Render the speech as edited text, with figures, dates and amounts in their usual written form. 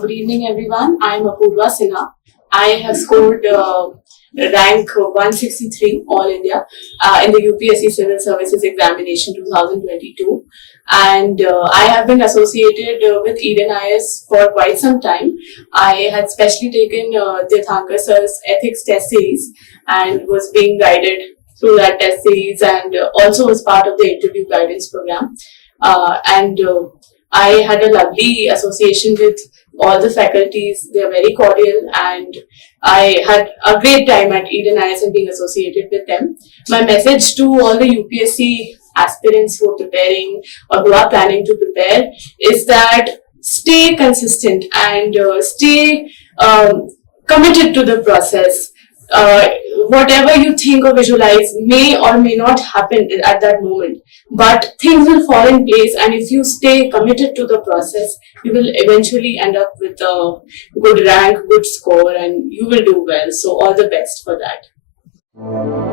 Good evening, everyone. I am Apurva Sinha. I have scored rank 163 All India in the UPSC Civil Services Examination 2022. And I have been associated with Eden IAS for quite some time. I had specially taken Tirthankar sir's ethics test series and was being guided through that test series, and also was part of the interview guidance program. I had a lovely association with all the faculties. They are very cordial, and I had a great time at Eden IAS and being associated with them. My message to all the UPSC aspirants who are preparing or who are planning to prepare is that stay consistent and stay committed to the process. Whatever you think or visualize may or may not happen at that moment, but things will fall in place, and if you stay committed to the process, you will eventually end up with a good rank, good score, and you will do well. So all the best for that.